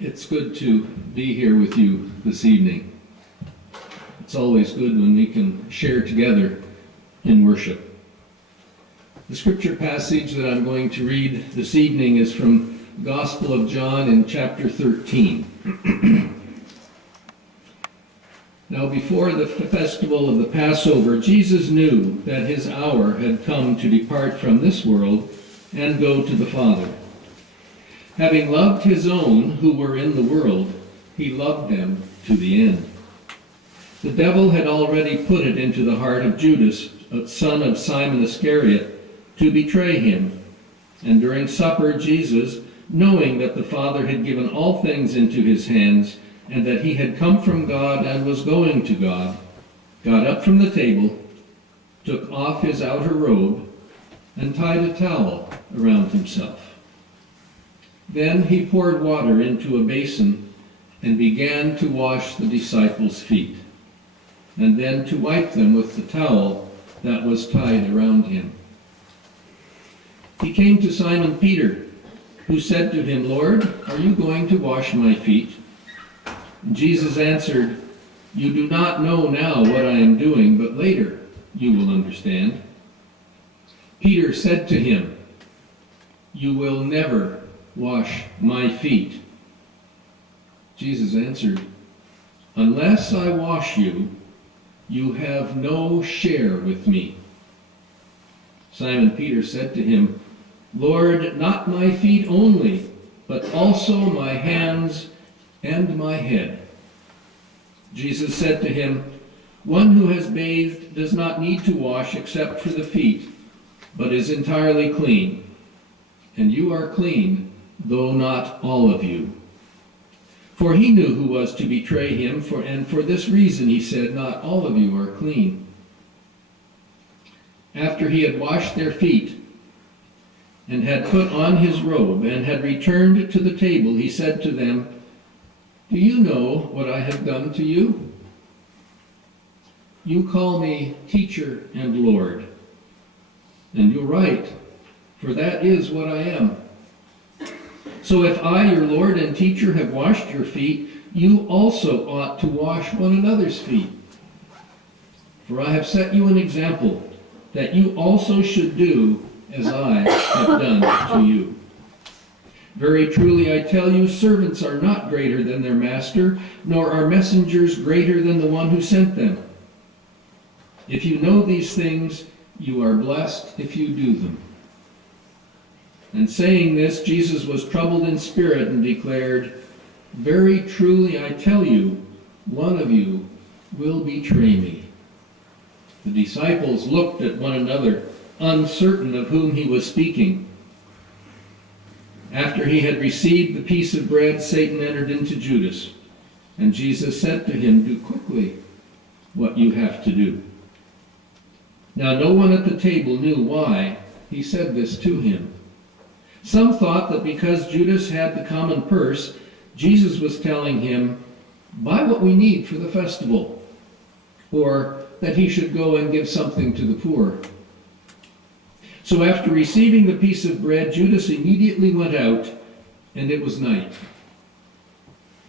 It's good to be here with you this evening. It's always good when we can share together in worship. The scripture passage that I'm going to read this evening is from the Gospel of John in chapter 13. Now, before the festival of the Passover, Jesus knew that his hour had come to depart from this world and go to the Father. Having loved his own who were in the world, he loved them to the end. The devil had already put it into the heart of Judas, son of Simon Iscariot, to betray him. And during supper, Jesus, knowing that the Father had given all things into his hands, and that he had come from God and was going to God, got up from the table, took off his outer robe, and tied a towel around himself. Then he poured water into a basin and began to wash the disciples' feet, and then to wipe them with the towel that was tied around him. He came to Simon Peter, who said to him, "Lord, are you going to wash my feet?" Jesus answered, "You do not know now what I am doing, but later you will understand." Peter said to him, "You will never wash my feet." Jesus answered, "Unless I wash you, you have no share with me." Simon Peter said to him, "Lord, not my feet only, but also my hands and my head." Jesus said to him, "One who has bathed does not need to wash except for the feet, but is entirely clean. And you are clean, though not all of you." For he knew who was to betray him, and for this reason he said, "Not all of you are clean." After he had washed their feet, and had put on his robe, and had returned to the table, he said to them, "Do you know what I have done to you? You call me teacher and Lord, and you're right, for that is what I am. So if I, your Lord and teacher, have washed your feet, you also ought to wash one another's feet. For I have set you an example, that you also should do as I have done to you. Very truly I tell you, servants are not greater than their master, nor are messengers greater than the one who sent them. If you know these things, you are blessed if you do them." And saying this, Jesus was troubled in spirit and declared, "Very truly I tell you, one of you will betray me." The disciples looked at one another, uncertain of whom he was speaking. After he had received the piece of bread, Satan entered into Judas, and Jesus said to him, "Do quickly what you have to do." Now no one at the table knew why he said this to him. Some thought that because Judas had the common purse, Jesus was telling him, "Buy what we need for the festival," or that he should go and give something to the poor. So after receiving the piece of bread, Judas immediately went out, and it was night.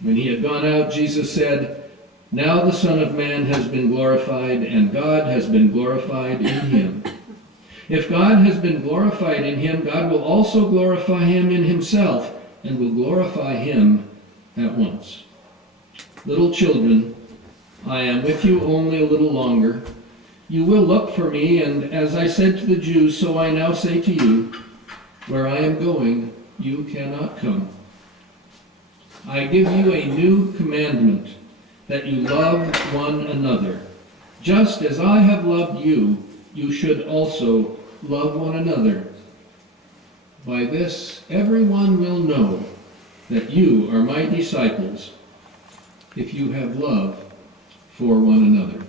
When he had gone out, Jesus said, "Now the Son of Man has been glorified, and God has been glorified in him. If God has been glorified in him, God will also glorify him in himself, and will glorify him at once. Little children, I am with you only a little longer. You will look for me, and as I said to the Jews, so I now say to you, where I am going, you cannot come. I give you a new commandment, that you love one another. Just as I have loved you, you should also love one another. By this, everyone will know that you are my disciples, if you have love for one another."